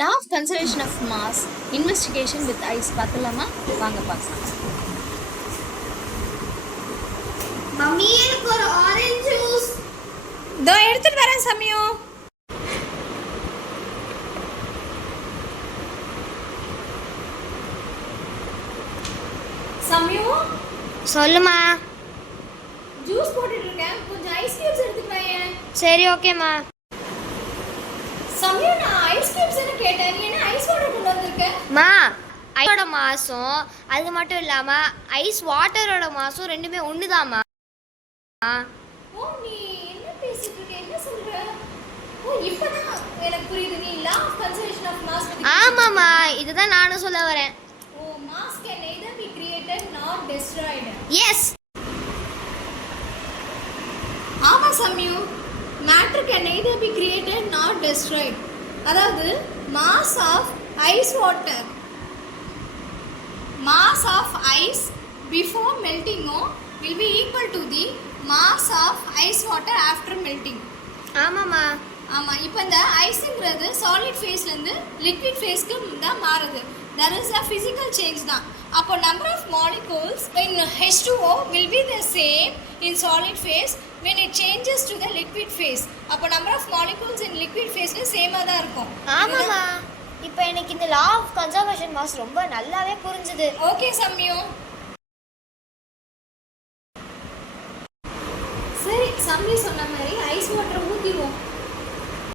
Law of conservation of mass investigation with ice பார்த்தலாமா வாங்க பார்க்கலாம். Mummy எனக்கு ஒரு ஆரஞ்சு ஜூஸ் தோ எடுத்துட்டு வரேன் சமியோ. சமியோ சொல்லுமா. ஜூஸ் போட்டுட்டு இருக்கேன், கொஞ்சம் ஐஸ் கியூப்ஸ் எடுத்துட்டு வாயேன். சரி ஓகேம்மா. சமியோ நான் ஐஸ் கியூப்ஸ் என்ன கேட்டேன், நீ என்ன ஐஸ் வாட்டர் கொண்டு வந்திருக்க? மா ஐஸோட மாசம் அது மட்டும் இல்லாம ஐஸ் வாட்டரோட மாசம் ரெண்டுமே ஒண்ணுதாம்மா. ஓ நீ என்ன பேசிட்டு இருக்க, என்ன சொல்ற? ஓ இப்பதான் எனக்கு புரியுது, நீ law of conservation of mass பத்தி. ஆமாம்மா, இதுதான் நானும் சொல்ல வரேன். Oh mass can neither be created nor destroyed. Yes. ஆமா Samyu, matter can neither be created nor destroyed. அதாவது mass of ice water, mass of ice before மெல்டிங்கோ will be equal to the mass of ice water after melting. ஆமாம்மா. ஆமாம், இப்போ இந்த ஐஸுங்கிறது solid ஃபேஸ்லேருந்து liquid ஃபேஸ்க்கு தான் மாறுது. there is a physical change தான். அப்போ number of molecules in H2O will be the same in solid phase when it changes to the liquid phase. அப்போ number of molecules in liquid phaseல சேமாக தான் இருக்கும். ஆமாம்மா, இப்போ எனக்கு இந்த லா ஆஃப் கன்சர்வேஷன் மாஸ் ரொம்ப நல்லாவே புரிஞ்சுது. ஓகே சம்யு.